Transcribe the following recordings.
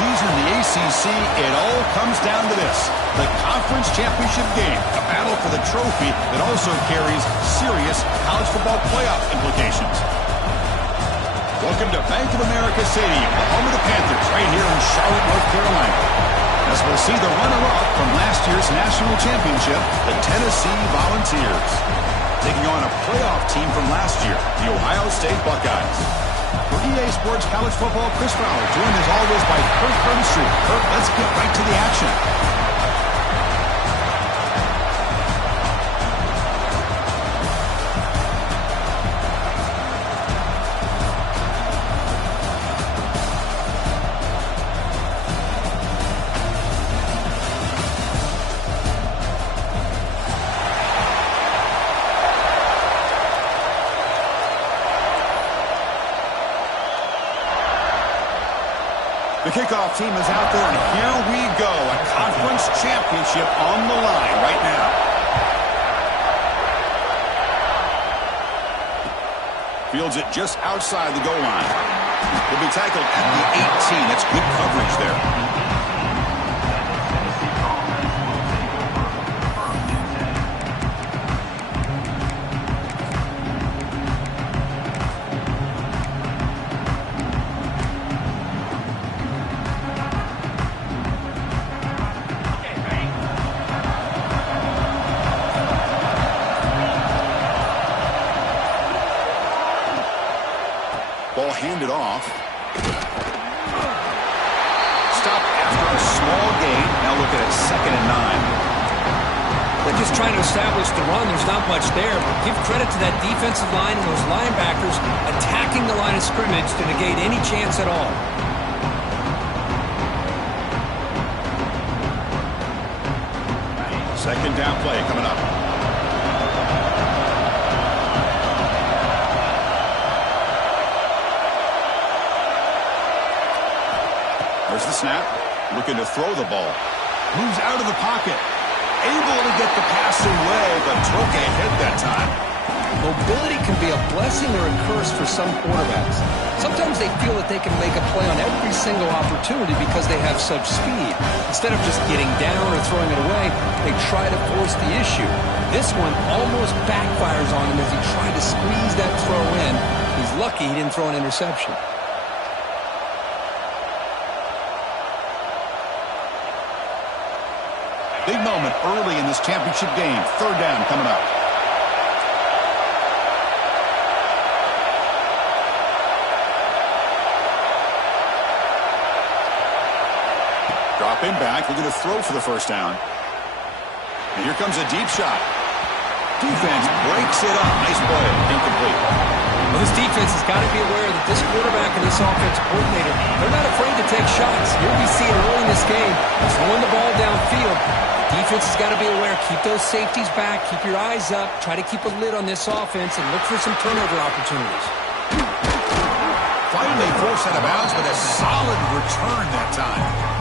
season in the ACC, it all comes down to this: the conference championship game, a battle for the trophy that also carries serious college football playoff implications. Welcome to Bank of America Stadium, the home of the Panthers, right here in Charlotte, North Carolina, as we'll see the runner-up from last year's national championship, the Tennessee Volunteers, taking on a playoff team from last year, the Ohio State Buckeyes. For EA Sports College Football, Chris Fowler, joined as always by Kirk Herbstreit. Kirk, let's get right to the action. The kickoff team is out there, and here we go. A conference championship on the line right now. Fields it just outside the goal line. He'll be tackled at the 18. That's good coverage there. Ball handed off. Stopped after a small gain. Now look at it, 2nd and 9. They're just trying to establish the run. There's not much there, but give credit to that defensive line and those linebackers attacking the line of scrimmage to negate any chance at all. Second down play coming up. There's the snap. Looking to throw the ball. Moves out of the pocket. Able to get the pass away, but took a hit that time. Mobility can be a blessing or a curse for some quarterbacks. Sometimes they feel that they can make a play on every single opportunity because they have such speed. Instead of just getting down or throwing it away, they try to force the issue. This one almost backfires on him as he tried to squeeze that throw in. He's lucky he didn't throw an interception. Big moment early in this championship game. 3rd down coming up. Dropping back, looking to throw for the 1st down. And here comes a deep shot. Defense breaks it up. Nice play. Incomplete. Well, this defense has got to be aware that this quarterback and this offensive coordinator, they're not afraid to take shots. You'll be seeing early in this game, throwing the ball downfield. Defense has got to be aware. Keep those safeties back. Keep your eyes up. Try to keep a lid on this offense and look for some turnover opportunities. Finally forced out of bounds with a solid return that time.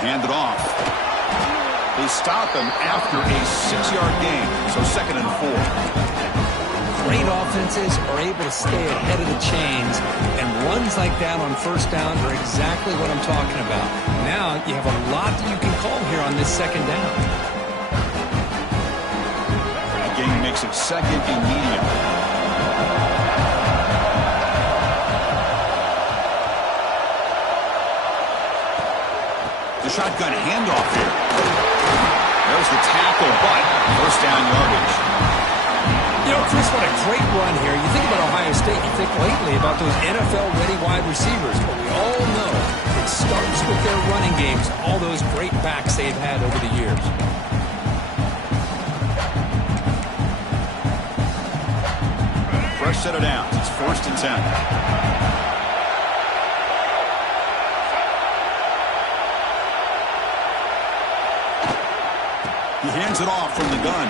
Handed off. They stop him after a 6-yard gain, so 2nd and 4. Great offenses are able to stay ahead of the chains, and runs like that on 1st down are exactly what I'm talking about. Now you have a lot that you can call here on this 2nd down. The game makes it 2nd and medium. The shotgun handoff here. There's the tackle, but 1st down yardage. You know, Chris, what a great run here. You think about Ohio State, you think lately about those NFL-ready wide receivers, but we all know it starts with their running games, all those great backs they've had over the years. Fresh set of downs. It's 1st and 10. He hands it off from the gun.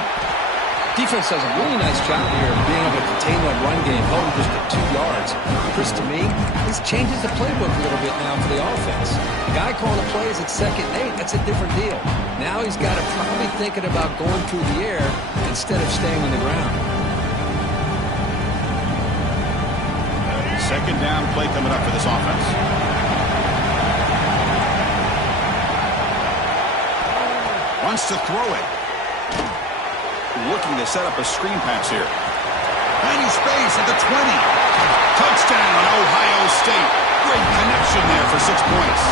Defense does a really nice job here of being able to contain that run game, held him just at 2 yards. Chris, to me, this changes the playbook a little bit now for the offense. The guy calling the plays at 2nd and 8, that's a different deal. Now he's got to probably thinking about going through the air instead of staying on the ground. Second down play coming up for this offense. Wants to throw it. Looking to set up a screen pass here. Tiny space at the 20. Touchdown, Ohio State. Great connection there for 6 points.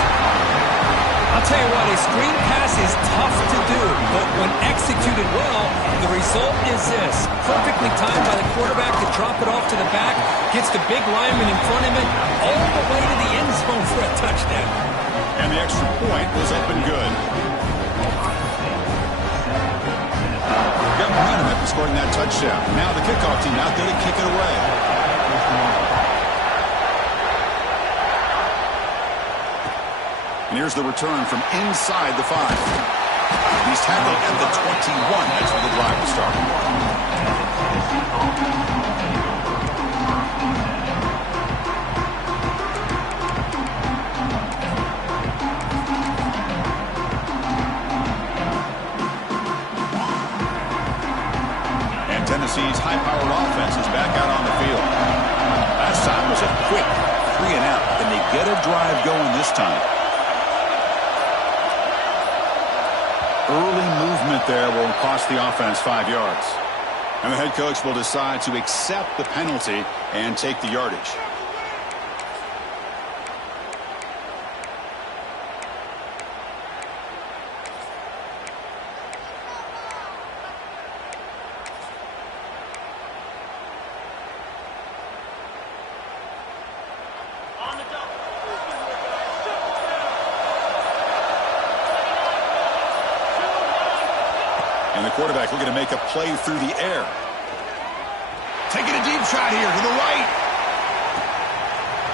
I'll tell you what, a screen pass is tough to do, but when executed well, the result is this. Perfectly timed by the quarterback to drop it off to the back, gets the big lineman in front of it, all the way to the end zone for a touchdown. And the extra point was up and good. Got momentum after scoring that touchdown. Now the kickoff team out there to kick it away. And here's the return from inside the 5. He's tackled at the 21. That's where the drive will start. And Tennessee's high-powered offense is back out on the field. Last time was a quick 3-and-out. Can they get a drive going this time? Early movement there will cost the offense 5 yards. And the head coach will decide to accept the penalty and take the yardage. And the quarterback looking to make a play through the air. Taking a deep shot here to the right.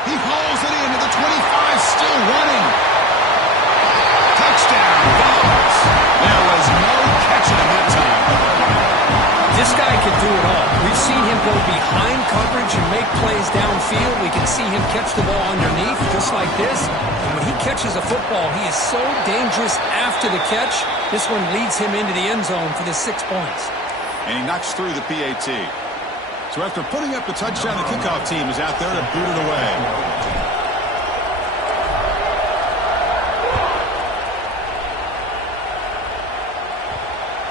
He hauls it into the 25, still running. Touchdown, Dogs. There was no catching him that time. This guy can do it all. We've seen him go behind coverage and make plays downfield. We can see him catch the ball underneath, just like this. And when he catches a football, he is so dangerous after the catch. This one leads him into the end zone for the 6 points. And he knocks through the PAT. So after putting up the touchdown, the kickoff team is out there to boot it away.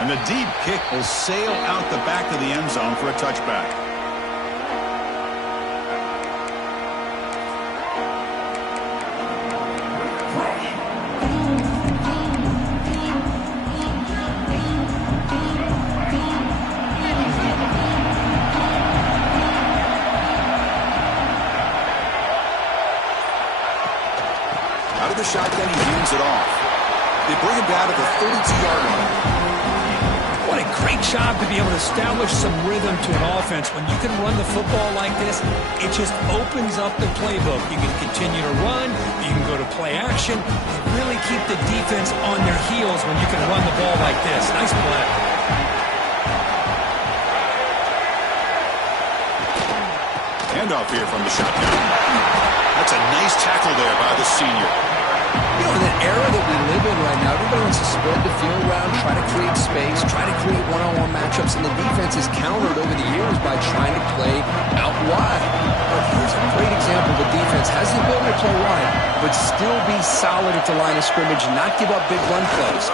And the deep kick will sail out the back of the end zone for a touchback. Out of the shotgun, he hands it off. They bring him down to the 32-yard line. What a great job to be able to establish some rhythm to an offense. When you can run the football like this, it just opens up the playbook. You can continue to run. You can go to play action. And really keep the defense on their heels when you can run the ball like this. Nice play. Handoff here from the shotgun. That's a nice tackle there by the senior. You know, in that era that we live in right now, everybody wants to spread the field around, try to create space, try to create one-on-one matchups, and the defense is countered over the years by trying to play out wide. But here's a great example of a defense has the ability to play wide, but still be solid at the line of scrimmage, not give up big run plays.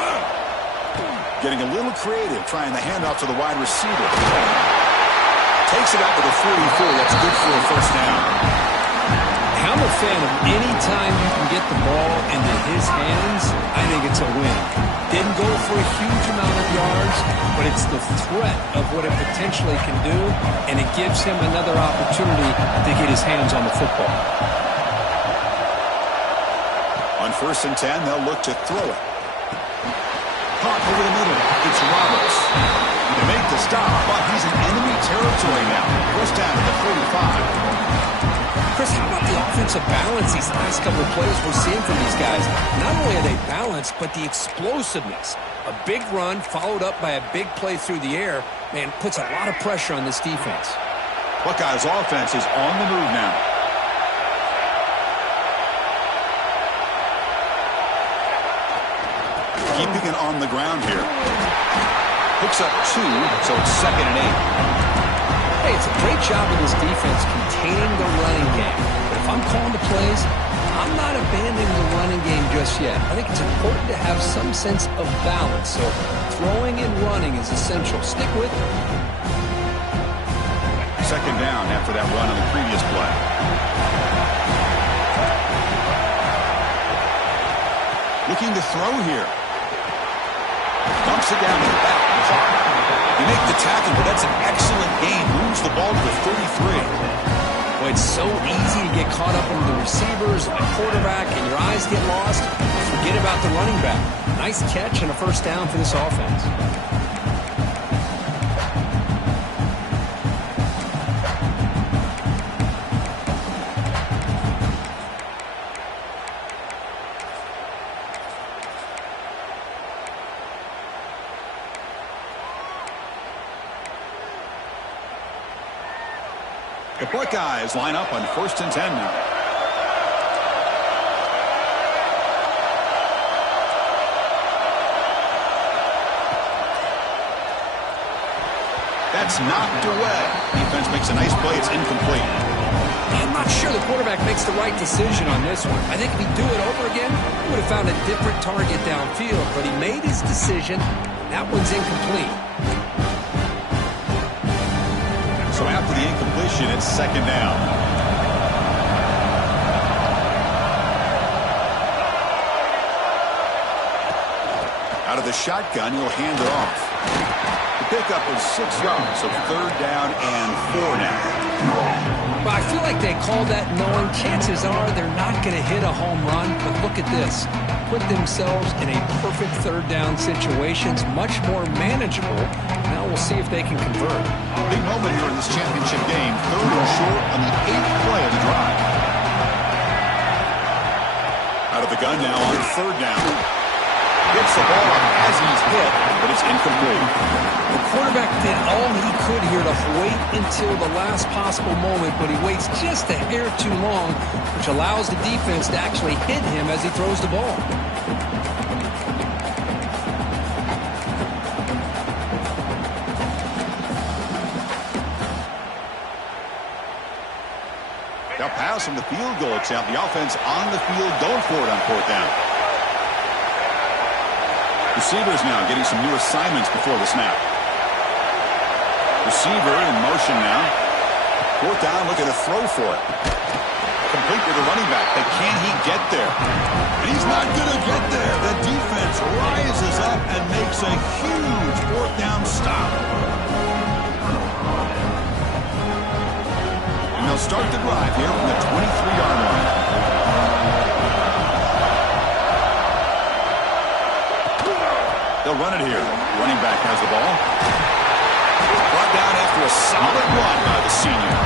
Getting a little creative, trying the handoff to the wide receiver. Takes it out to the 44. That's good for a first down. I'm a fan of any time you can get the ball into his hands, I think it's a win. Didn't go for a huge amount of yards, but it's the threat of what it potentially can do, and it gives him another opportunity to get his hands on the football. On 1st and 10, they'll look to throw it. Caught over the middle. It's Roberts. They make the stop, but he's in enemy territory now. First down at the 45. Chris, how about the offensive balance these last couple of plays we're seeing from these guys? Not only are they balanced, but the explosiveness A big run followed up by a big play through the air, man, puts a lot of pressure on this defense. Buckeyes offense is on the move now. Keeping it on the ground here. Picks up 2, so it's 2nd and 8. Hey, it's a great job of this defense containing the running game. But if I'm calling the plays, I'm not abandoning the running game just yet. I think it's important to have some sense of balance. So throwing and running is essential. Stick with it. 2nd down after that run on the previous play. Looking to throw here. Dumps it down to the back. You make the tackle, but that's an excellent gain. Moves the ball to the 33. Well, it's so easy to get caught up in the receivers, the quarterback, and your eyes get lost. Forget about the running back. Nice catch and a 1st down for this offense. The Buckeyes line up on 1st and 10 now. That's knocked away. Defense makes a nice play. It's incomplete. I'm not sure the quarterback makes the right decision on this one. I think if he'd do it over again, he would have found a different target downfield. But he made his decision. That one's incomplete. So after the incompletion, it's 2nd down. Out of the shotgun, he'll hand it off. The pickup was 6 yards, so 3rd down and 4 now. Well, I feel like they called that knowing chances are they're not going to hit a home run. But look at this. Put themselves in a perfect 3rd down situation. It's much more manageable. Now we'll see if they can convert. Big moment here in this championship game. 3rd and short on the 8th play of the drive. Out of the gun now on 3rd down. Gets the ball up as he's hit, but it's incomplete. The quarterback did all he could here to wait until the last possible moment, but he waits just a hair too long, which allows the defense to actually hit him as he throws the ball. They'll pass from the field goal attempt. The offense on the field going for it on 4th down. Receivers now getting some new assignments before the snap. Receiver in motion now. 4th down, looking to throw for it. Complete to the running back, but can he get there? And he's not going to get there. The defense rises up and makes a huge 4th down stop. And they'll start the drive here from the 23-yard line. They'll run it here. Running back has the ball. Brought down after a solid run by the senior.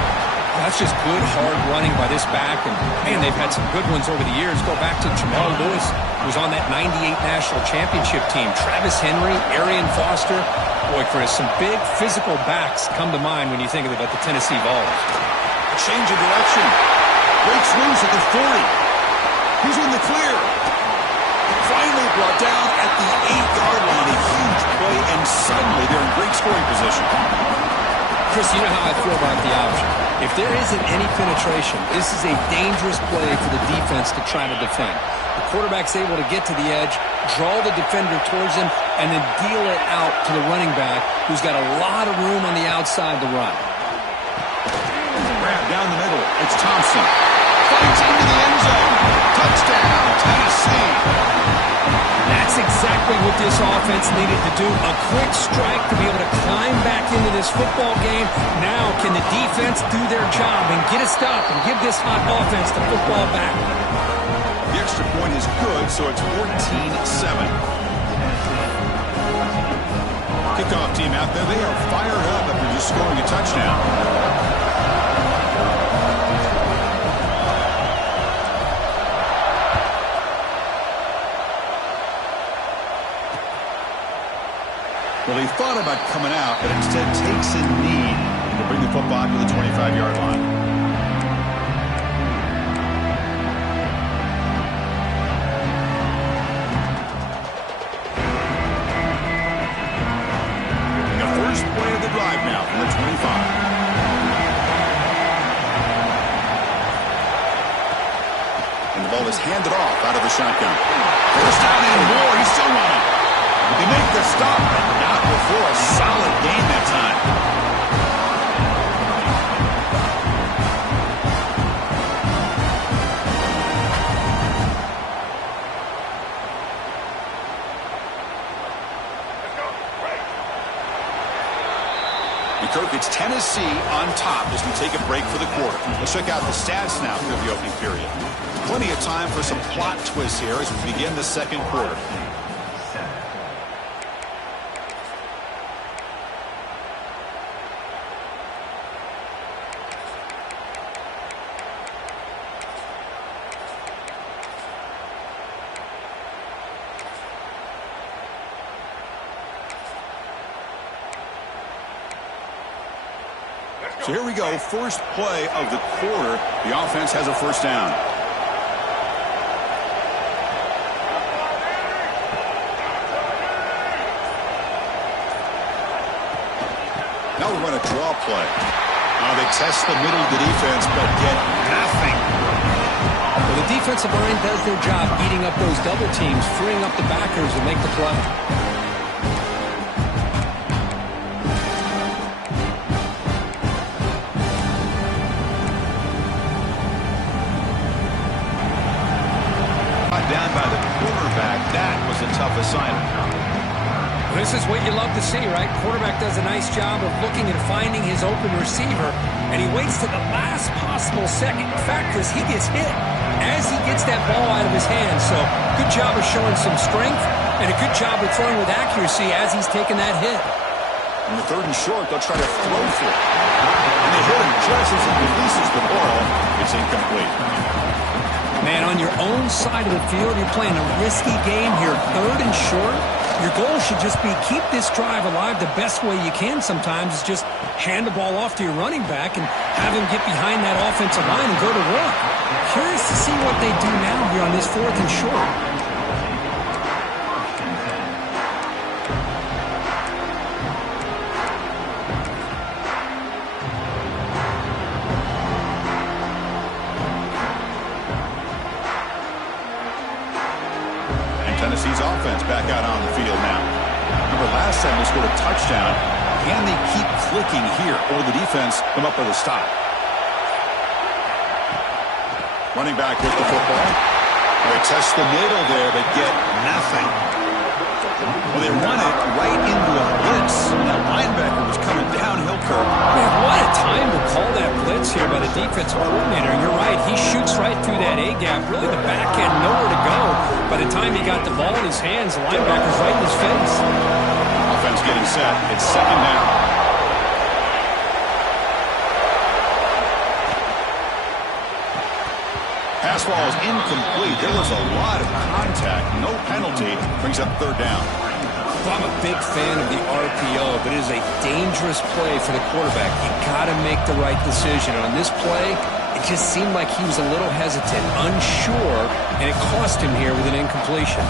That's just good, hard running by this back. And, man, they've had some good ones over the years. Go back to Jamal Lewis, who was on that 98 National Championship team. Travis Henry, Arian Foster. Boy, Chris, some big physical backs come to mind when you think about the Tennessee Vols. A change of direction. Breaks loose at the 40. He's in the clear. Finally brought down at the 8-yard line. A huge play, and suddenly they're in great scoring position. Chris, you know how I feel about the option. If there isn't any penetration, this is a dangerous play for the defense to try to defend. The quarterback's able to get to the edge, draw the defender towards him, and then deal it out to the running back, who's got a lot of room on the outside to run. Grab down the middle. It's Thompson. Fights into the end zone. Touchdown, Tennessee. That's exactly what this offense needed to do. A quick strike to be able to climb back into this football game. Now can the defense do their job and get a stop and give this hot offense the football back? The extra point is good, so it's 14-7. Kickoff team out there, they are fired up after just scoring a touchdown. Well, he thought about coming out, but instead takes a knee to bring the football to the 25-yard line. The first play of the drive now from the 25. And the ball is handed off out of the shotgun. First down and more. He's still running. They make the stop, but not before a solid gain that time. And Kirk, it's Tennessee on top as we take a break for the quarter. Let's check out the stats now through the opening period. Plenty of time for some plot twists here as we begin the second quarter. So here we go, first play of the quarter. The offense has a first down. Now we run a draw play. They test the middle of the defense, but get nothing. Well, the defensive line does their job eating up those double teams, freeing up the backers to make the play. Down by the quarterback. That was a tough assignment. This is what you love to see, right? Quarterback does a nice job of looking and finding his open receiver, and he waits to the last possible second. In fact, Chris, he gets hit as he gets that ball out of his hands. So good job of showing some strength, and a good job of throwing with accuracy as he's taking that hit. In the third and short, they'll try to throw for it. And they hit him just as he releases the ball. It's incomplete. Man, on your own side of the field, you're playing a risky game here, third and short. Your goal should just be keep this drive alive the best way you can sometimes is just hand the ball off to your running back and have him get behind that offensive line and go to work. Curious to see what they do now here on this fourth and short. Tennessee's offense back out on the field now. Remember last time they scored a touchdown. Can they keep clicking here, or will the defense come up with a stop? Running back with the football. They test the middle there, but get nothing. Well, they run it right into a blitz. That linebacker was coming downhill, Kirk. Man, what a time to call that blitz here by the defensive coordinator. You're right, he shoots right through that A-gap. Really, the back had nowhere to go. By the time he got the ball in his hands, the linebacker's right in his face. Offense getting set. It's second down. Pass ball is incomplete. There was a lot of contact. No penalty. Brings up third down. Well, I'm a big fan of the RPO, but it is a dangerous play for the quarterback. You got to make the right decision. On this play, it just seemed like he was a little hesitant, unsure, and it cost him here with an incompletion.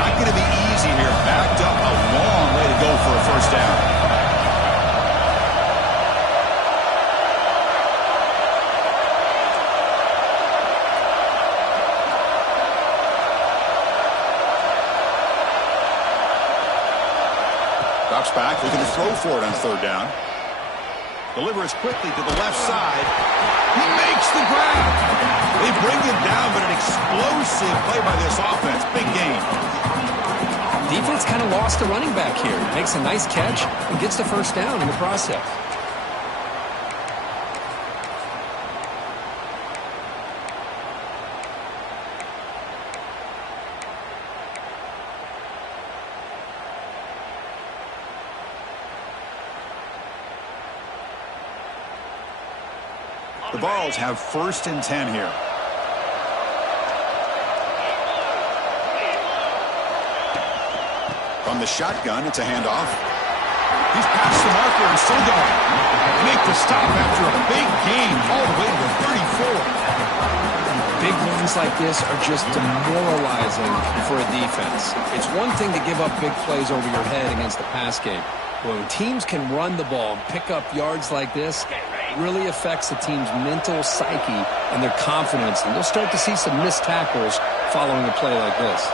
Not going to be easy here. Backed up a long way to go for a first down. Drops back, looking to throw for it on third down. Delivers quickly to the left side. He makes the grab. They bring him down, but an explosive play by this offense. Big game. Defense kind of lost the running back here. Makes a nice catch and gets the first down in the process. The Vols have first and 10 here. From the shotgun, it's a handoff. He's past the marker and still going. Make the stop after a big gain all the way to the 34. Big runs like this are just demoralizing for a defense. It's one thing to give up big plays over your head against the pass game. But when teams can run the ball and pick up yards like this, it really affects the team's mental psyche and their confidence. And you'll start to see some missed tackles following a play like this.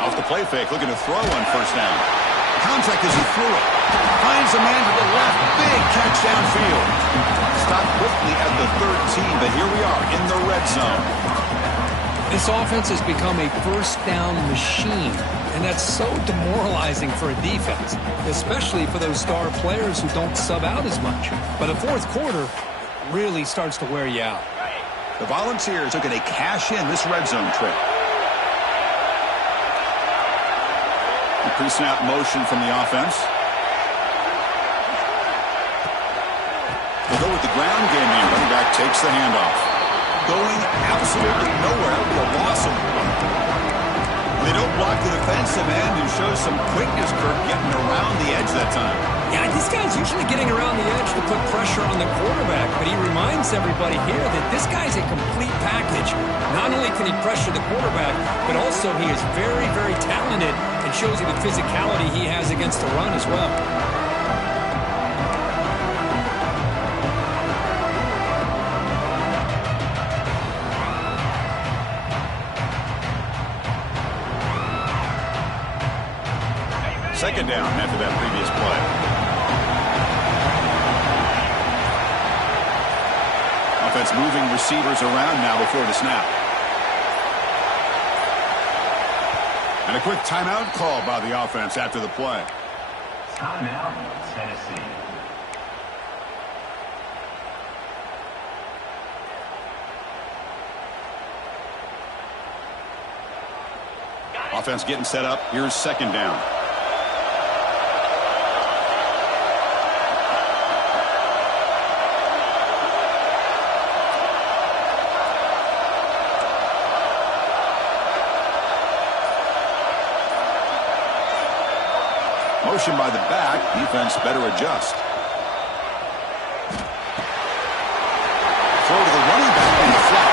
Off the play fake, looking to throw on first down. Contact as he threw it. Finds a man to the left. Big catch downfield. Stopped quickly at the 13, but here we are in the red zone. This offense has become a first down machine, and that's so demoralizing for a defense, especially for those star players who don't sub out as much. By the fourth quarter, it really starts to wear you out. The Volunteers are going to cash in this red zone trip. The pre-snap motion from the offense. They'll go with the ground game here. Running back takes the handoff. Going absolutely nowhere with a loss of one. They don't block the defensive end and show some quickness, Kirk, getting around the edge that time. Yeah, this guy's usually getting around the edge to put pressure on the quarterback, but he reminds everybody here that this guy's a complete package. Not only can he pressure the quarterback, but also he is very, very talented and shows you the physicality he has against the run as well. Second down after that previous play. Offense moving receivers around now before the snap. And a quick timeout call by the offense after the play. Timeout, Tennessee. Offense getting set up. Here's second down. Motion by the back. Defense better adjust. Throw to the running back in the flat.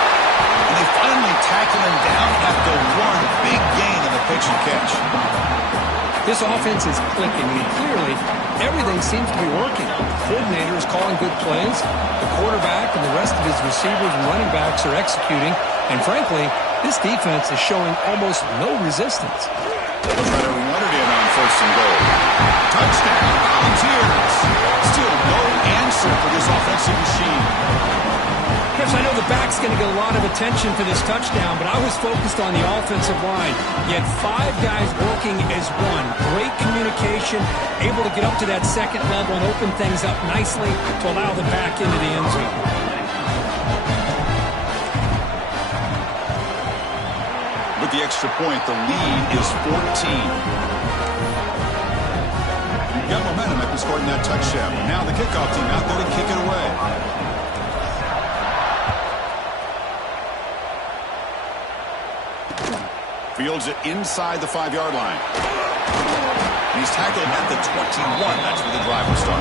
And they finally tackle him down after one big gain in the pitch and catch. This offense is clicking, and clearly everything seems to be working. The coordinator is calling good plays. The quarterback and the rest of his receivers and running backs are executing. And frankly, this defense is showing almost no resistance. They'll try to run it in on first and goal. Touchdown, Volunteers. Still no answer for this offensive machine. Chris, I know the back's going to get a lot of attention for this touchdown, but I was focused on the offensive line. You had 5 guys working as one. Great communication, able to get up to that second level and open things up nicely to allow the back into the end zone. With the extra point, the lead is 14. Got momentum after scoring that touchdown. Now the kickoff team out there to kick it away. Fields it inside the 5-yard line. And he's tackled at the 21. That's where the drive will start.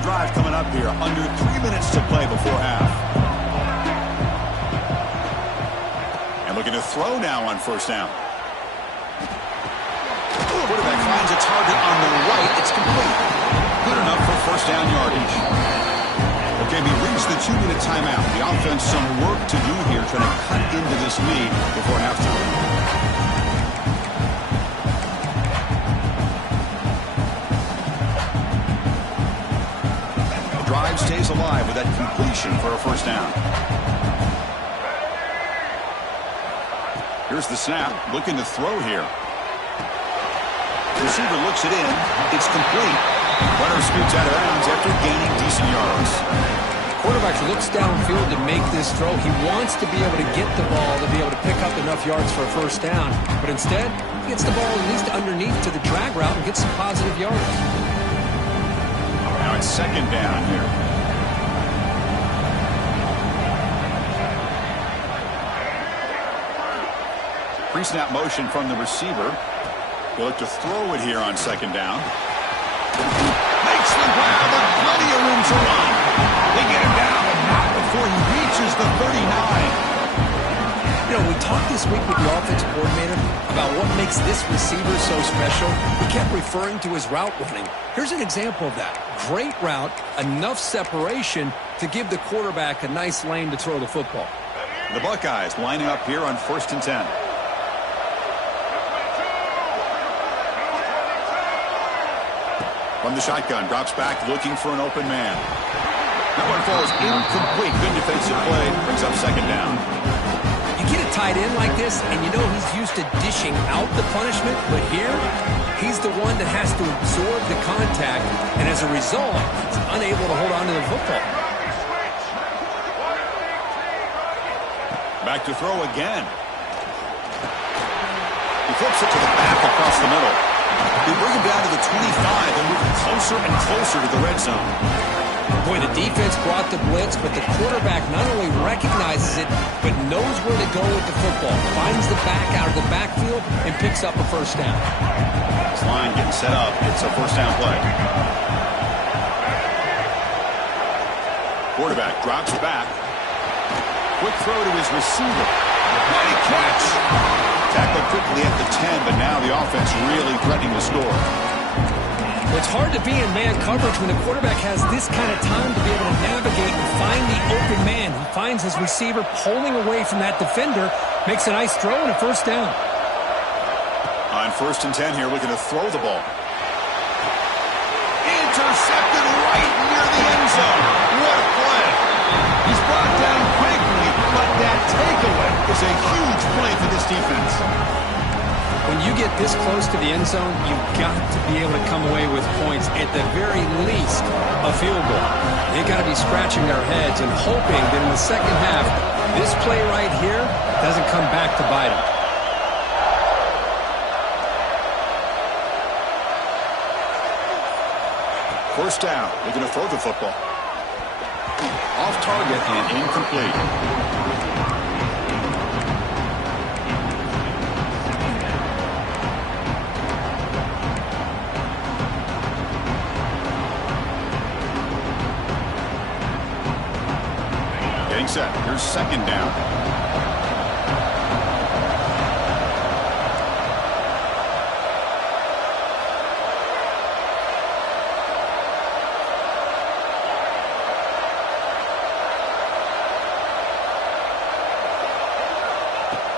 Drive coming up here. Under 3 minutes to play before half. And looking to throw now on first down. Quarterback finds a target on the right. It's complete. Good enough for first down yardage. Okay, we reached the 2-minute timeout. The offense some work to do here trying to cut into this lead before halftime. Drive stays alive with that completion for a first down. Here's the snap, looking to throw here. The receiver looks it in. It's complete. Runner scoots out of bounds after gaining decent yards. Quarterback looks downfield to make this throw. He wants to be able to get the ball to be able to pick up enough yards for a first down. But instead, gets the ball at least underneath to the drag route and gets some positive yards. Now it's second down here. Pre-snap motion from the receiver. He'll look to throw it here on second down. Makes the grab, but plenty of room to run. They get him down, but not before he reaches the 39. You know, we talked this week with the offensive coordinator about what makes this receiver so special. He kept referring to his route running. Here's an example of that. Great route, enough separation to give the quarterback a nice lane to throw the football. The Buckeyes lining up here on 1st and 10. From the shotgun, drops back, looking for an open man. That one falls incomplete. Good defensive play, brings up second down. You get a tight end like this, and you know he's used to dishing out the punishment, but here, he's the one that has to absorb the contact, and as a result, he's unable to hold on to the football. Back to throw again. He flips it to the back across the middle. They bring him down to the 25 and move closer and closer to the red zone. Boy, the defense brought the blitz, but the quarterback not only recognizes it, but knows where to go with the football. Finds the back out of the backfield and picks up a first down. This line getting set up. It's a first down play. Quarterback drops back. Quick throw to his receiver. Mighty catch. Tackled quickly at the 10, but now the offense really threatening to score. It's hard to be in man coverage when the quarterback has this kind of time to be able to navigate and find the open man. He finds his receiver pulling away from that defender, makes a nice throw and a first down. On 1st and 10 here, looking to throw the ball. Intercepted right near the end zone. What a play. He's brought down quickly, but that takeaway is a huge play for this defense. When you get this close to the end zone, you've got to be able to come away with points, at the very least, a field goal. They've got to be scratching their heads and hoping that in the second half, this play right here doesn't come back to bite them. First down, looking to throw the football. Off target and incomplete. Set. Here's second down.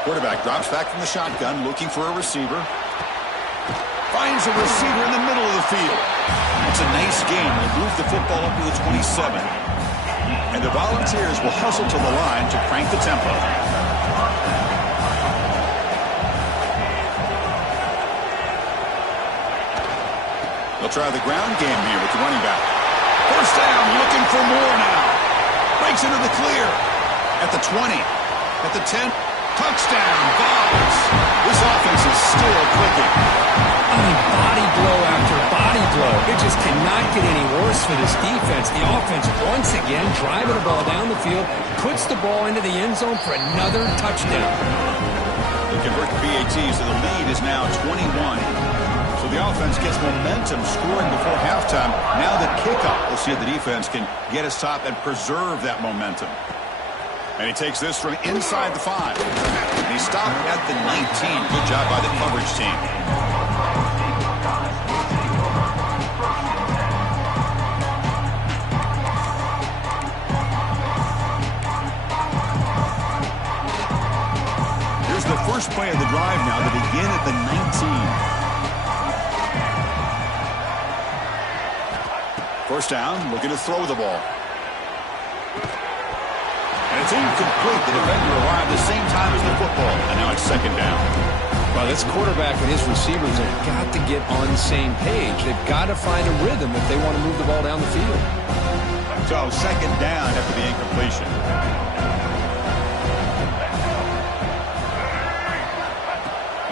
Quarterback drops back from the shotgun, looking for a receiver. Finds a receiver in the middle of the field. It's a nice game. They move the football up to the 27. And the Volunteers will hustle to the line to crank the tempo. They'll try the ground game here with the running back. First down, looking for more now. Breaks into the clear. At the 20. At the 10. Touchdown, Vols. This offense is still clicking. I mean, body blow after body blow. It just cannot get any worse for this defense. The offense, once again, driving the ball down the field, puts the ball into the end zone for another touchdown. They convert the PATs, so the lead is now 21. So the offense gets momentum scoring before halftime. Now the kickoff. We'll see if the defense can get his top and preserve that momentum. And he takes this from inside the 5. And he stopped at the 19. Good job by the coverage team. Here's the first play of the drive now to begin at the 19. First down, looking to throw the ball. And it's incomplete. The defender arrived at the same time as the football. And now it's second down. Well, this quarterback and his receivers have got to get on the same page. They've got to find a rhythm if they want to move the ball down the field. So second down after the incompletion.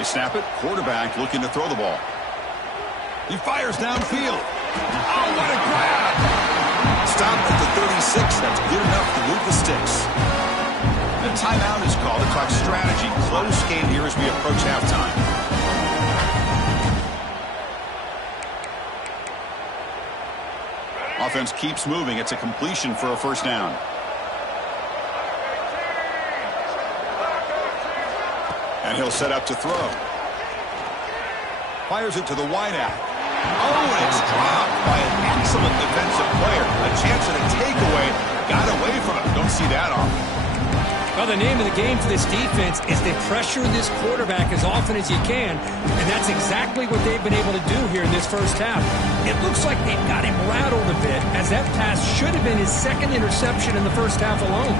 You snap it, quarterback looking to throw the ball. He fires downfield. Oh, what a grab! Stop at the 36. That's good enough to move the sticks. The timeout is called to talk strategy. Close game here as we approach halftime. Offense keeps moving. It's a completion for a first down. And he'll set up to throw. Fires it to the wideout. Oh, and it's dropped by an excellent defensive player. A chance at a takeaway. Got away from it. Don't see that often. Well, the name of the game for this defense is to pressure this quarterback as often as you can, and that's exactly what they've been able to do here in this first half. It looks like they've got him rattled a bit, as that pass should have been his second interception in the first half alone.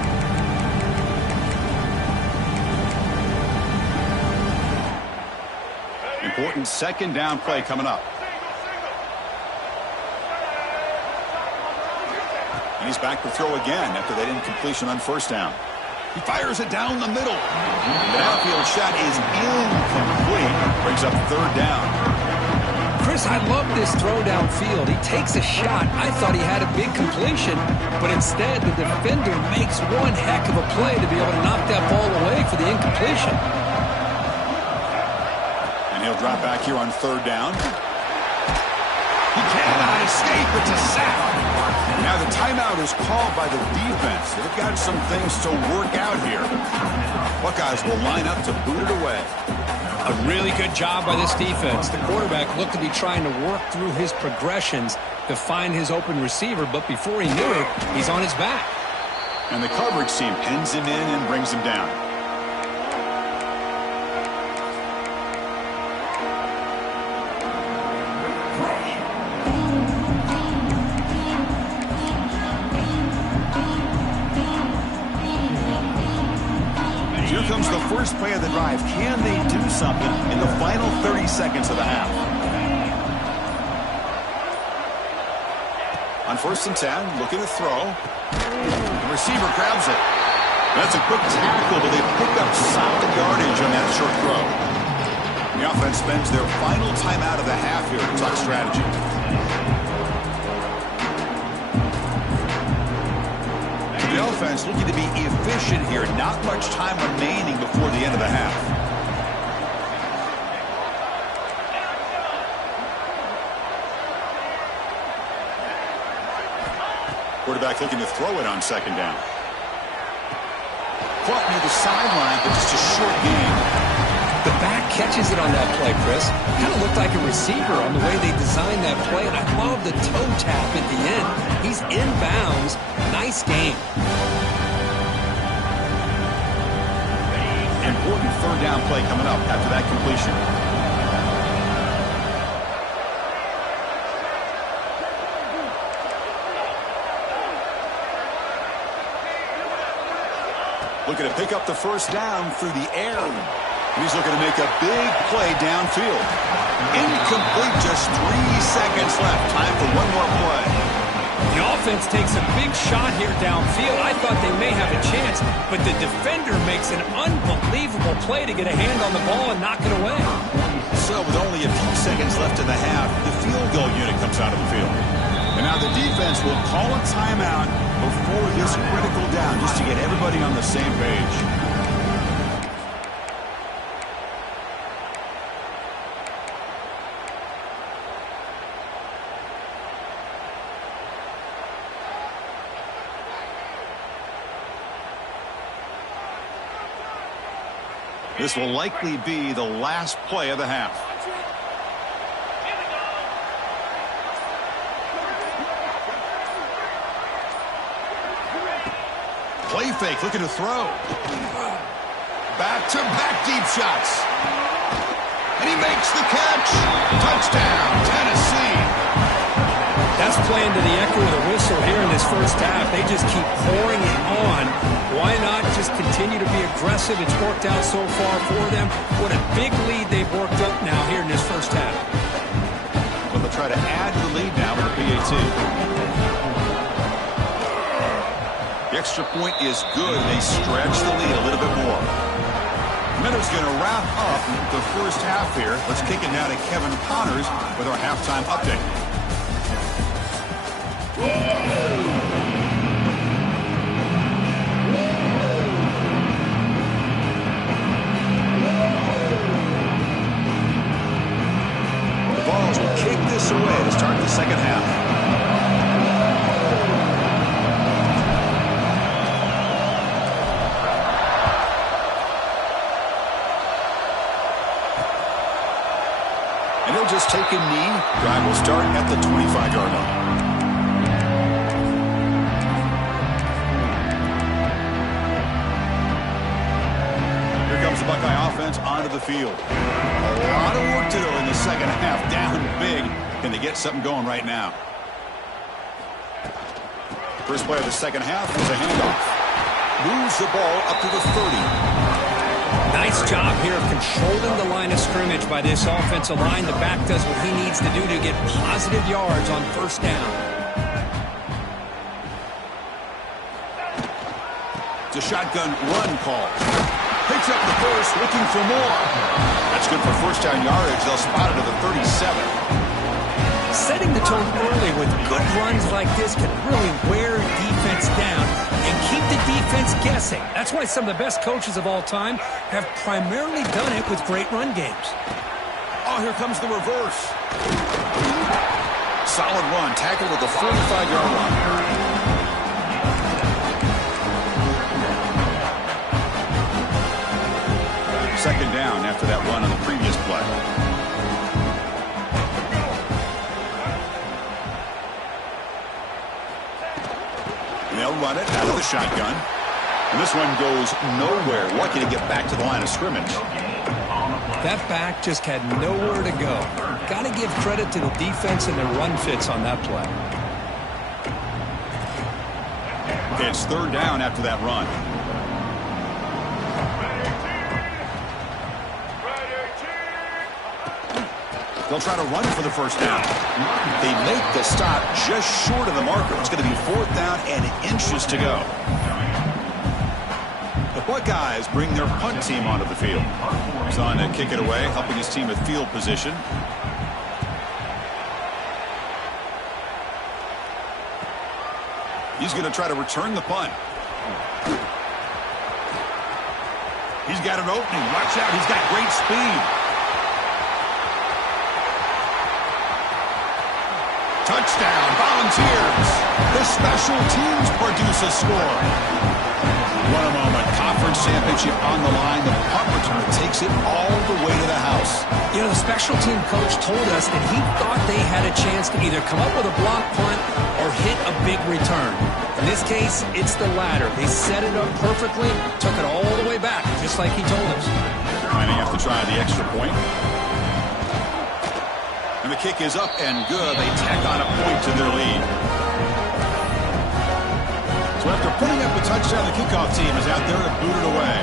Important second down play coming up. And he's back to throw again after that incompletion on first down. He fires it down the middle. The outfield shot is incomplete. Brings up third down. Chris, I love this throw downfield. He takes a shot. I thought he had a big completion, but instead the defender makes one heck of a play to be able to knock that ball away for the incompletion. And he'll drop back here on third down. He cannot escape. It's a sack. Now the timeout is called by the defense. They've got some things to work out here. Buckeyes will line up to boot it away. A really good job by this defense. The quarterback looked to be trying to work through his progressions to find his open receiver, but before he knew it, he's on his back. And the coverage team pins him in and brings him down. Here comes the first play of the drive. Can they do something in the final 30 seconds of the half? On 1st and 10, looking to throw. The receiver grabs it. That's a quick tackle, but they pick up solid yardage on that short throw. The offense spends their final timeout of the half here to talk strategy. The offense looking to be efficient here. Not much time remaining before the end of the half. Quarterback looking to throw it on second down. Caught near the sideline, but just a short gain. The back catches it on that play, Chris. Kind of looked like a receiver on the way they designed that play. And I love the toe tap at the end. He's inbounds. Nice game. Important third down play coming up after that completion. Looking to pick up the first down through the air. He's looking to make a big play downfield. Incomplete, just 3 seconds left. Time for one more play. The offense takes a big shot here downfield. I thought they may have a chance, but the defender makes an unbelievable play to get a hand on the ball and knock it away. So with only a few seconds left in the half, the field goal unit comes out of the field. And now the defense will call a timeout before this critical down just to get everybody on the same page. This will likely be the last play of the half. Play fake, looking to throw. Back-to-back deep shots. And he makes the catch. Touchdown, Tennessee. That's playing to the echo of the whistle here in this first half. They just keep pouring it on. Why not just continue to be aggressive? It's worked out so far for them. What a big lead they've worked up now here in this first half. Well, they'll try to add to the lead now with the PAT. The extra point is good. They stretch the lead a little bit more. Minutes going to wrap up the first half here. Let's kick it now to Kevin Connors with our halftime update. The Vols will kick this away to start the second half. And he'll just take a knee. Drive will start at the 25-yard line. Here comes the Buckeye offense onto the field. A lot of work to do in the second half. Down big. Can they get something going right now? First play of the second half is a handoff. Moves the ball up to the 30. Nice job here of controlling the line of scrimmage by this offensive line. The back does what he needs to do to get positive yards on first down. It's a shotgun run call. Picks up the first, looking for more. That's good for first down yardage. They'll spot it at the 37. Setting the tone early with good runs like this can really wear defense down and keep the defense guessing. That's why some of the best coaches of all time have primarily done it with great run games. Oh, here comes the reverse. Solid run, tackled at the 45-yard line. Second down after that run on the previous play. They'll run it out of the shotgun. And this one goes nowhere. Lucky to get back to the line of scrimmage. That back just had nowhere to go. Got to give credit to the defense and their run fits on that play. Okay, it's third down after that run. They'll try to run for the first down. They make the stop just short of the marker. It's going to be fourth down and inches to go. The Buckeyes bring their punt team onto the field. He's on to kick it away, helping his team with field position. He's going to try to return the punt. He's got an opening. Watch out. He's got great speed. Touchdown, Volunteers. The special teams produce a score. What a moment. Conference championship on the line. The punt return takes it all the way to the house. You know, the special team coach told us that he thought they had a chance to either come up with a block punt or hit a big return. In this case, it's the latter. They set it up perfectly, took it all the way back, just like he told us. And they have to try the extra point. And the kick is up and good. They tack on a point to their lead. So after putting up a touchdown, the kickoff team is out there to boot it away.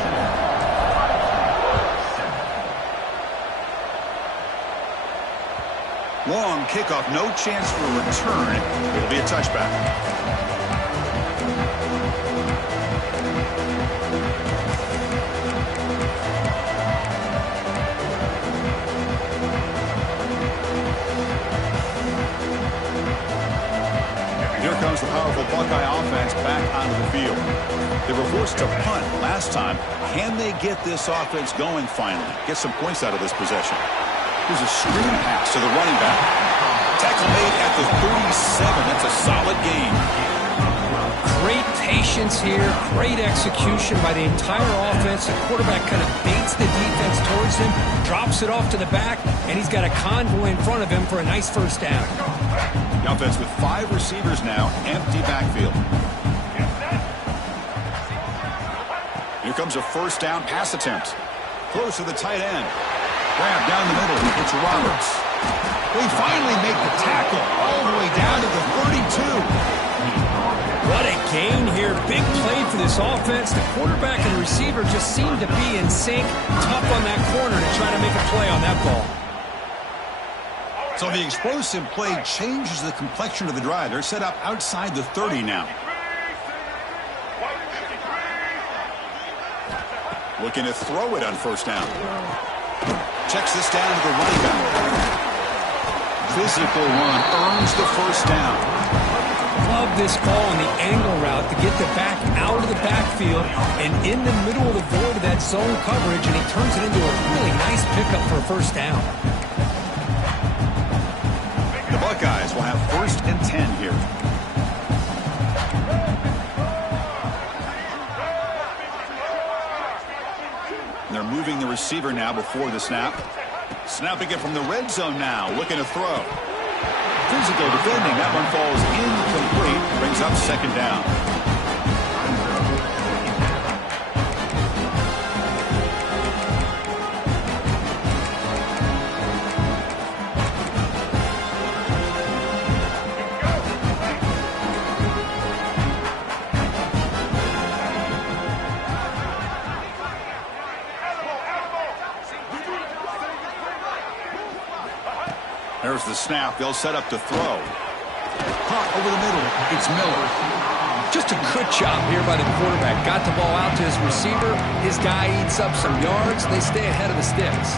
Long kickoff, no chance for a return. It'll be a touchback. Comes the powerful Buckeye offense back onto the field. They were forced to punt last time. Can they get this offense going finally? Get some points out of this possession. Here's a screen pass to the running back. Tackle made at the 37. That's a solid gain. Great patience here. Great execution by the entire offense. The quarterback kind of baits the defense towards him, drops it off to the back, and he's got a convoy in front of him for a nice first down. The offense with 5 receivers now, empty backfield. Here comes a first down pass attempt. Close to the tight end. Grab down the middle. It's Roberts. They finally make the tackle all the way down to the 32. What a gain here. Big play for this offense. The quarterback and the receiver just seem to be in sync. Tough on that corner to try to make a play on that ball. So the explosive play changes the complexion of the drive. They're set up outside the 30 now. Looking to throw it on first down. Checks this down to the running back. Physical run earns the first down. Love this call on the angle route to get the back out of the backfield and in the middle of the void of that zone coverage, and he turns it into a really nice pickup for a first down. The Buckeyes will have 1st and 10 here. They're moving the receiver now before the snap. Snapping it from the red zone now, looking to throw. Physical defending, that one falls incomplete, brings up 2nd down. There's the snap. They'll set up to throw. Caught over the middle. It's Miller. Just a good job here by the quarterback. Got the ball out to his receiver. His guy eats up some yards. They stay ahead of the sticks.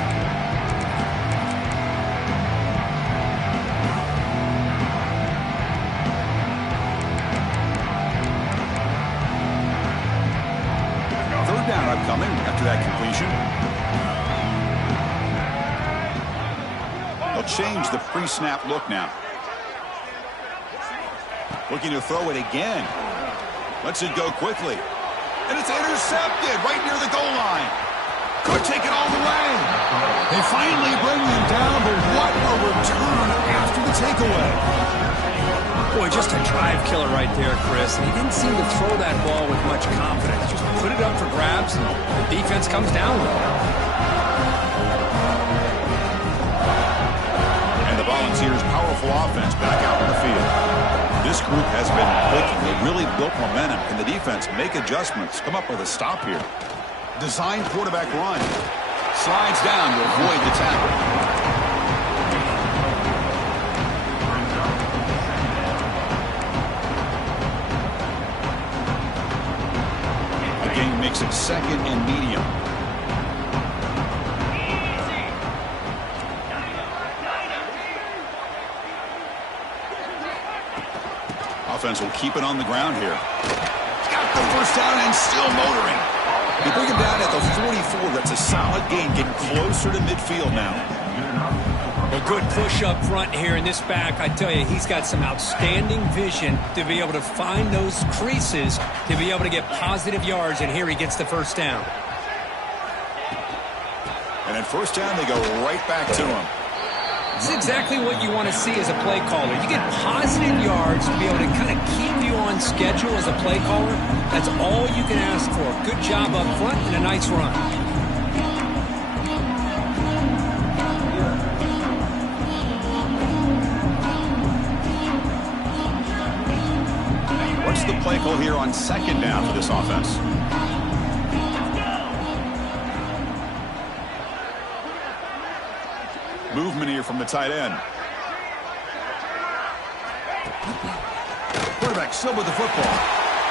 Third down upcoming after that completion. They'll change the pre-snap look now. Looking to throw it again. Lets it go quickly. And it's intercepted right near the goal line. Could take it all the way. They finally bring him down, but what a return after the takeaway. Boy, just a drive killer right there, Chris. And he didn't seem to throw that ball with much confidence. Just put it up for grabs, and the defense comes down with it. Volunteers' powerful offense back out on the field. This group has been clicking. They really built momentum. Can the defense make adjustments? Come up with a stop here. Design quarterback run. Slides down to avoid the tackle. The game makes it 2nd and medium. Offense will keep it on the ground here. Got the first down and still motoring. You bring him down at the 44. That's a solid gain, getting closer to midfield now. A good push up front here in this back. I tell you, he's got some outstanding vision to be able to find those creases, to be able to get positive yards, and here he gets the first down. And at first down, they go right back to him. This is exactly what you want to see as a play caller. You get positive yards to be able to kind of keep you on schedule as a play caller. That's all you can ask for. Good job up front and a nice run. What's the play call here on 2nd down for this offense? Movement here from the tight end. Quarterback still with the football.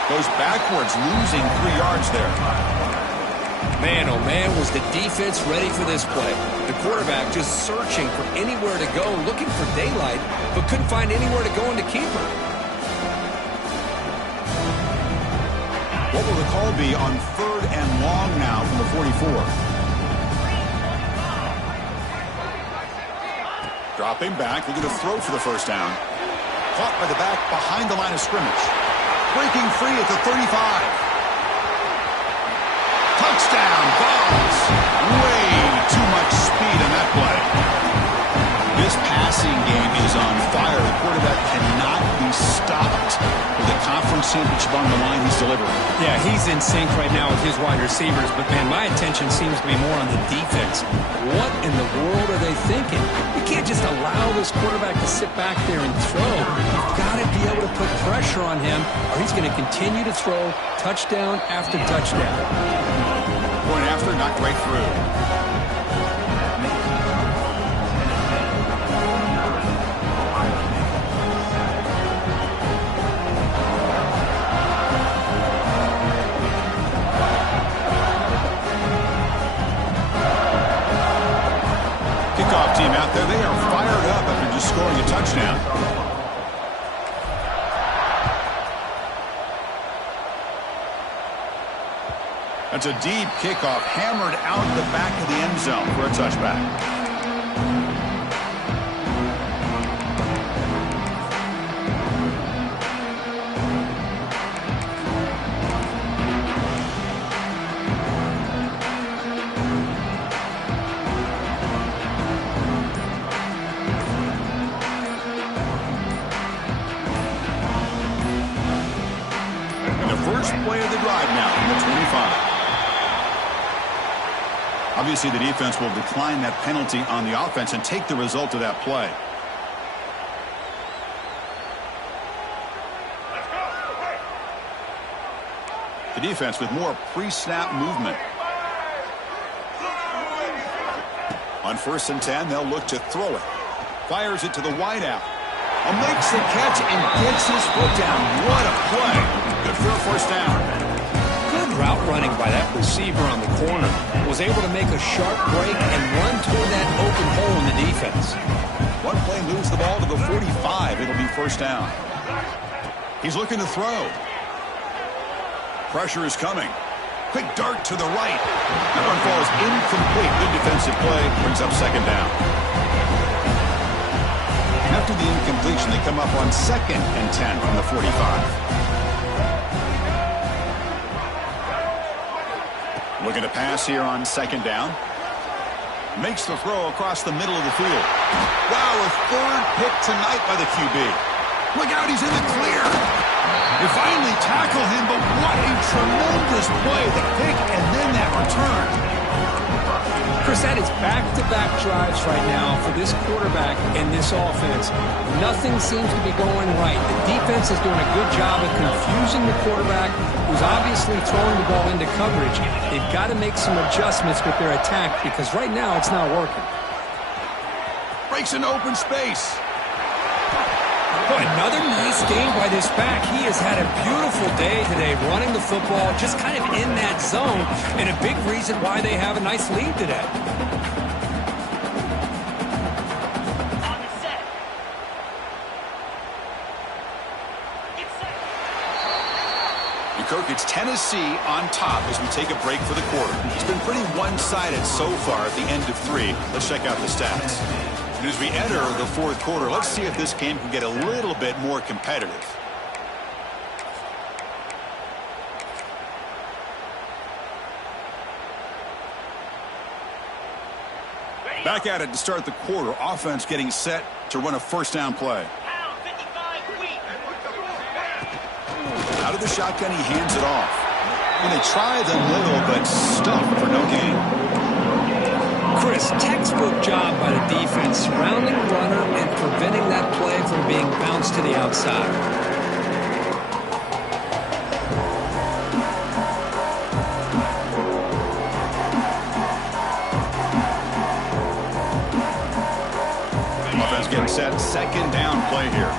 Goes backwards, losing 3 yards there. Man, oh man, was the defense ready for this play. The quarterback just searching for anywhere to go, looking for daylight, but couldn't find anywhere to go in the keeper. What will the call be on 3rd and long now from the 44? Dropping back, looking to throw for the first down. Caught by the back behind the line of scrimmage. Breaking free at the 35. Touchdown, Vols. Way too much speed on that play. This passing game is on fire. The quarterback cannot be stopped. With the conference championship on the line, he's delivering. Yeah, he's in sync right now with his wide receivers, but man, my attention seems to be more on the defense. What in the world are they thinking? You can't just allow this quarterback to sit back there and throw. You've got to be able to put pressure on him, or he's going to continue to throw touchdown after touchdown. Point after, knocked right through. scoring a touchdown. That's a deep kickoff, hammered out the back of the end zone for a touchback. First play of the drive now from the 25. Obviously, the defense will decline that penalty on the offense and take the result of that play. The defense with more pre-snap movement. On 1st and 10, they'll look to throw it. Fires it to the wideout. Makes the catch and gets his foot down. What a play. Good for a first down. Good route running by that receiver on the corner. Was able to make a sharp break and run toward that open hole in the defense. One play moves the ball to the 45. It'll be first down. He's looking to throw. Pressure is coming. Quick dart to the right. That one falls incomplete. Good defensive play. Brings up second down. After the incompletion, they come up on 2nd and 10 from the 45. Looking to pass here on 2nd down. Makes the throw across the middle of the field. Wow, a 3rd pick tonight by the QB. Look out, he's in the clear. They finally tackle him, but what a tremendous play. The pick and then that return. Chris, that is back-to-back drives right now for this quarterback and this offense. Nothing seems to be going right. The defense is doing a good job of confusing the quarterback, who's obviously throwing the ball into coverage. They've got to make some adjustments with their attack because right now it's not working. Breaks an open space. Boy, another nice game by this back. He has had a beautiful day today running the football, just kind of in that zone, and a big reason why they have a nice lead today. And Kirk, it's Tennessee on top as we take a break for the quarter. It's been pretty one-sided so far at the end of 3. Let's check out the stats. And as we enter the 4th quarter, let's see if this game can get a little bit more competitive. Back at it to start the quarter. Offense getting set to run a first down play. Out of the shotgun, he hands it off. And they try the middle, but stuffed for no gain. Chris, textbook job by the defense, surrounding the runner and preventing that play from being bounced to the outside. Offense getting set, 2nd down play here.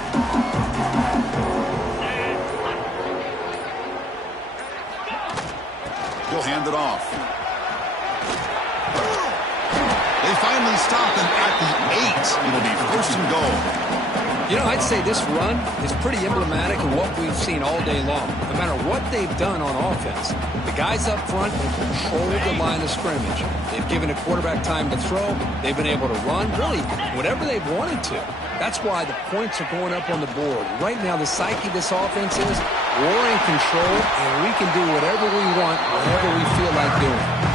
He'll hand it off. They finally stop him at the 8. It'll be 1st and goal. You know, I'd say this run is pretty emblematic of what we've seen all day long. No matter what they've done on offense, the guys up front control the line of scrimmage. They've given the quarterback time to throw. They've been able to run, really, whatever they've wanted to. That's why the points are going up on the board. Right now, the psyche of this offense is we're in control, and we can do whatever we want, whatever we feel like doing.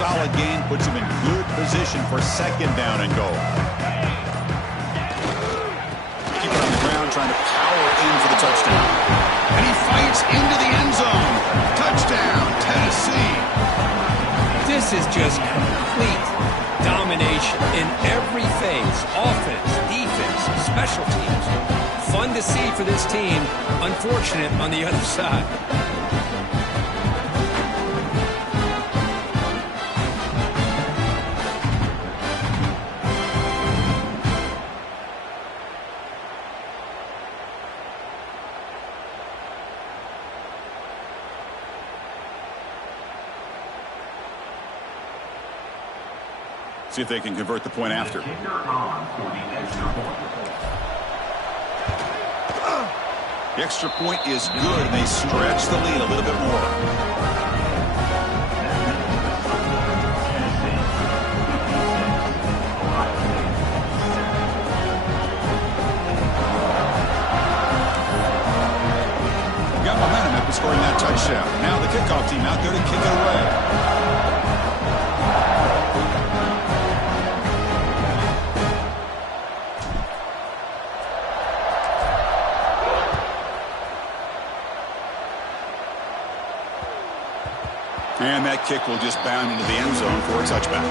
Solid gain puts him in good position for 2nd down and goal. Keep it on the ground, trying to power in for the touchdown. And he fights into the end zone. Touchdown, Tennessee. This is just complete domination in every phase. Offense, defense, special teams. Fun to see for this team. Unfortunate on the other side. See if they can convert the point after. Kicker on for the extra point. The extra point is good, and they stretch the lead a little bit more. Scoring that touchdown. Now the kickoff team out there to kick it away. And that kick will just bound into the end zone for a touchback.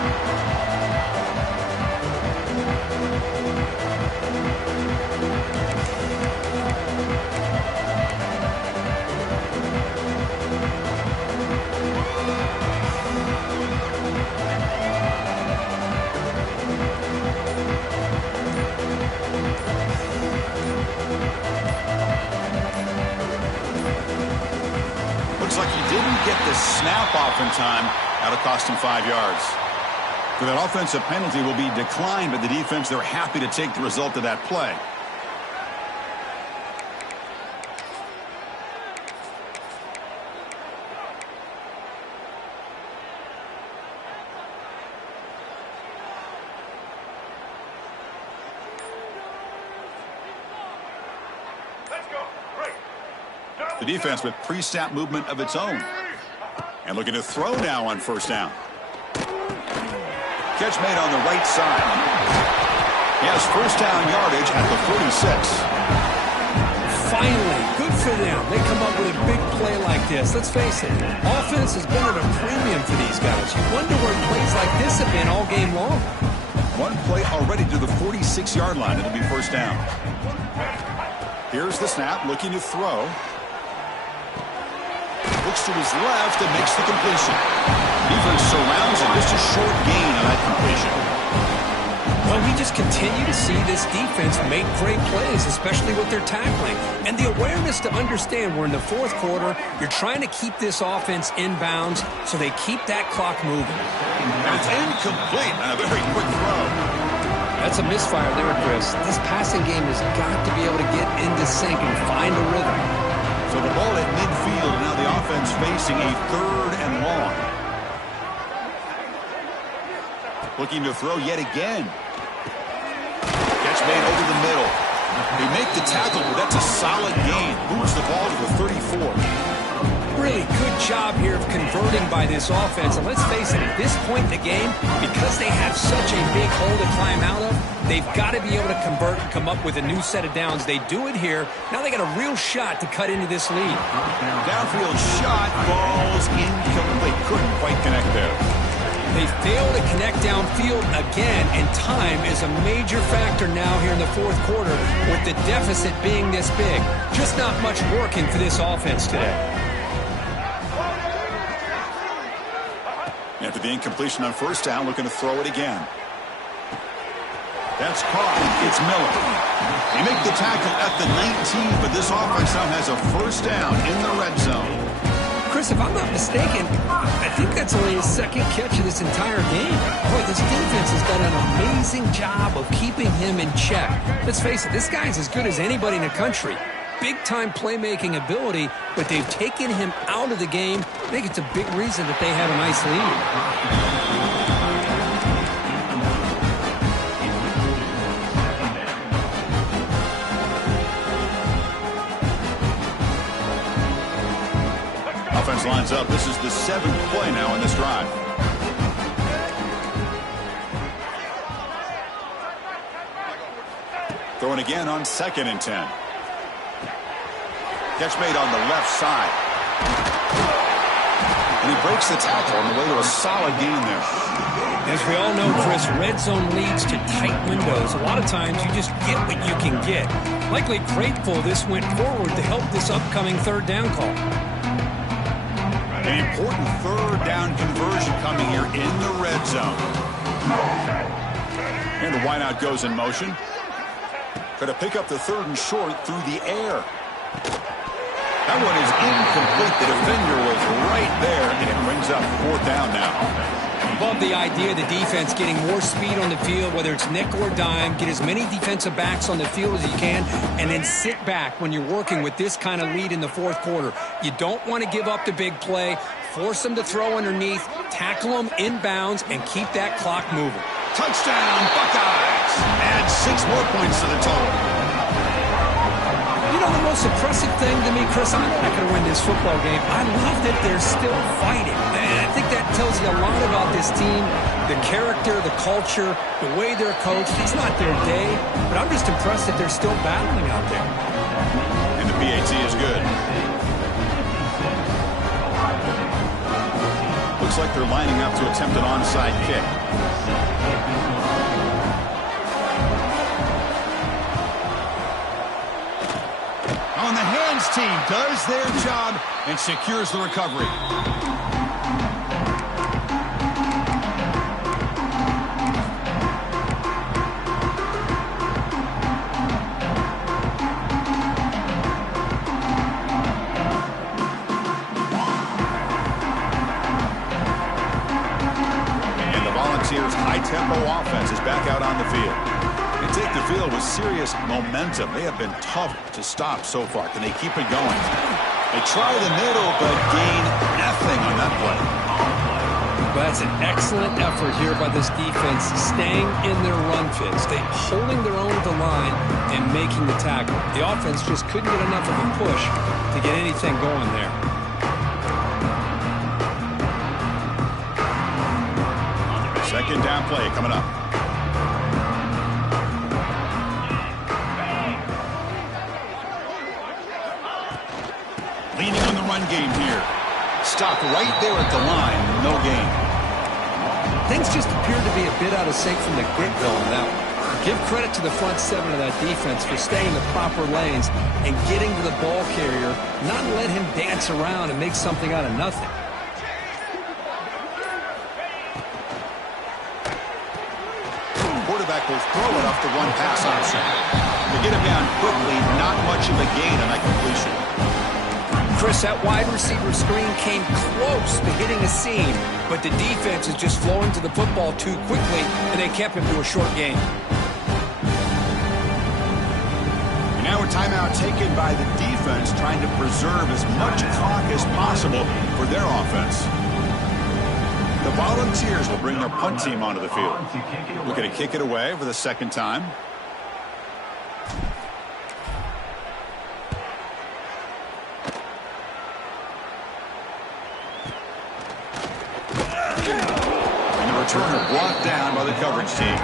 Snap off in time. That'll cost him 5 yards. For that offensive penalty will be declined by the defense. They're happy to take the result of that play. The defense with pre-snap movement of its own. And looking to throw now on first down. Catch made on the right side. He has first down yardage at the 46. Finally, good for them. They come up with a big play like this. Let's face it, offense has been at a premium for these guys. You wonder where plays like this have been all game long. One play already to the 46-yard line. It'll be first down. Here's the snap, looking to throw. Looks to his left and makes the completion. Defense surrounds him. Just a short gain on that completion. Well, we just continue to see this defense make great plays, especially with their tackling. And the awareness to understand we're in the fourth quarter, you're trying to keep this offense in bounds so they keep that clock moving. And it's incomplete on a very quick throw. That's a misfire there, Chris. This passing game has got to be able to get into sync and find a rhythm. So the ball at midfield, now the offense facing a 3rd and long. Looking to throw yet again. Catch made over the middle. They make the tackle, but that's a solid gain. Moves the ball to the 34. Really good job here of converting by this offense. And let's face it, at this point in the game, because they have such a big hole to climb out of, they've got to be able to convert and come up with a new set of downs. They do it here. Now they got a real shot to cut into this lead. Downfield shot, falls incomplete. Couldn't quite connect there. They fail to connect downfield again, and time is a major factor now here in the fourth quarter with the deficit being this big. Just not much working for this offense today. After the incompletion on first down, looking to throw it again. That's caught. It's Miller. They make the tackle at the 19, but this offense now has a first down in the red zone. Chris, if I'm not mistaken, I think that's only his second catch of this entire game. Boy, this defense has done an amazing job of keeping him in check. Let's face it, this guy's as good as anybody in the country. Big-time playmaking ability, but they've taken him out of the game. I think it's a big reason that they have a nice lead. Offense lines up. This is the 7th play now in this drive. Throwing again on 2nd and 10. Catch made on the left side. And he breaks the tackle on the way to a solid gain there. As we all know, Chris, red zone leads to tight windows. A lot of times you just get what you can get. Likely grateful this went forward to help this upcoming 3rd down call. An important 3rd down conversion coming here in the red zone. And the wideout goes in motion. Going to pick up the 3rd and short through the air. That one is incomplete. The defender was right there, and it brings up 4th down now. love the idea of the defense getting more speed on the field, whether it's nickel or dime, get as many defensive backs on the field as you can, and then sit back when you're working with this kind of lead in the fourth quarter. You don't want to give up the big play, force them to throw underneath, tackle them inbounds, and keep that clock moving. Touchdown, Buckeyes! Add 6 more points to the total. You know, the most impressive thing to me, Chris, I'm not going to win this football game. I love that they're still fighting. And I think that tells you a lot about this team, the character, the culture, the way they're coached. It's not their day, but I'm just impressed that they're still battling out there. And the PAT is good. Looks like they're lining up to attempt an onside kick. On the hands team does their job and secures the recovery. And the Volunteers' high-tempo offense is back out on the field. They take the field with serious momentum. They have been tough to stop so far. Can they keep it going? They try the middle, but gain nothing on that play. Well, that's an excellent effort here by this defense, staying in their run fits, holding their own at the line and making the tackle. The offense just couldn't get enough of a push to get anything going there. Second down play coming up. Leaning on the run game here. Stop right there at the line. No gain. Things just appeared to be a bit out of sync from the get-go on that one. Give credit to the front 7 of that defense for staying in the proper lanes and getting to the ball carrier, not let him dance around and make something out of nothing. Quarterback will throw it off the one pass option. To get him down quickly, not much of a gain on that completion. Chris, that wide receiver screen came close to hitting a seam, but the defense is just flowing to the football too quickly, and they kept him to a short game. And now a timeout taken by the defense, trying to preserve as much clock as possible for their offense. The Volunteers will bring their punt team onto the field. Looking to kick it away for the second time. Returner brought down by the coverage team.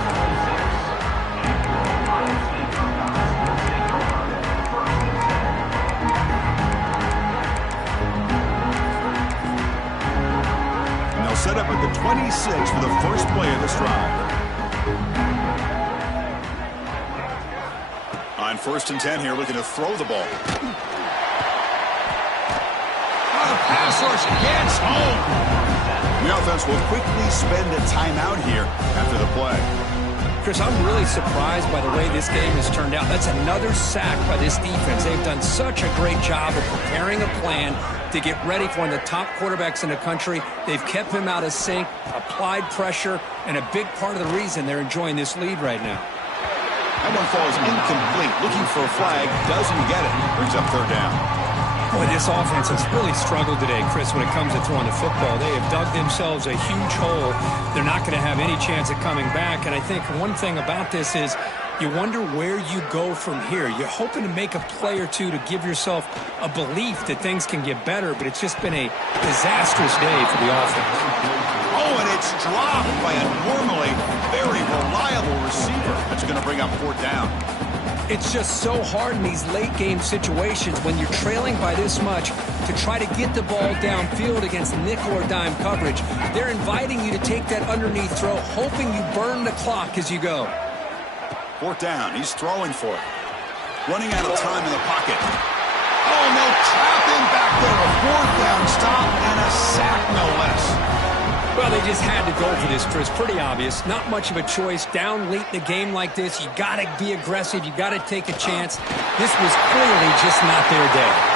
And they'll set up at the 26 for the first play of this drive. On 1st and 10 here, looking to throw the ball. The pass rush gets home. The offense will quickly spend a timeout here after the play. Chris, I'm really surprised by the way this game has turned out. That's another sack by this defense. They've done such a great job of preparing a plan to get ready for one of the top quarterbacks in the country. They've kept him out of sync, applied pressure, and a big part of the reason they're enjoying this lead right now. That one falls incomplete. Looking for a flag, doesn't get it. Brings up 3rd down. Boy, this offense has really struggled today, Chris, when it comes to throwing the football. They have dug themselves a huge hole. They're not going to have any chance of coming back. And I think one thing about this is you wonder where you go from here. You're hoping to make a play or two to give yourself a belief that things can get better, but it's just been a disastrous day for the offense. Oh, and it's dropped by a normally very reliable receiver. That's going to bring up 4th down. It's just so hard in these late-game situations when you're trailing by this much to try to get the ball downfield against nickel or dime coverage. They're inviting you to take that underneath throw, hoping you burn the clock as you go. 4th down. He's throwing for it. Running out of time in the pocket. Oh, no, trapped him back there. A 4th down stop and a sack, no less. Well, they just had to go for this, Chris. Pretty obvious. Not much of a choice. Down late in a game like this, you got to be aggressive. You got to take a chance. This was clearly just not their day.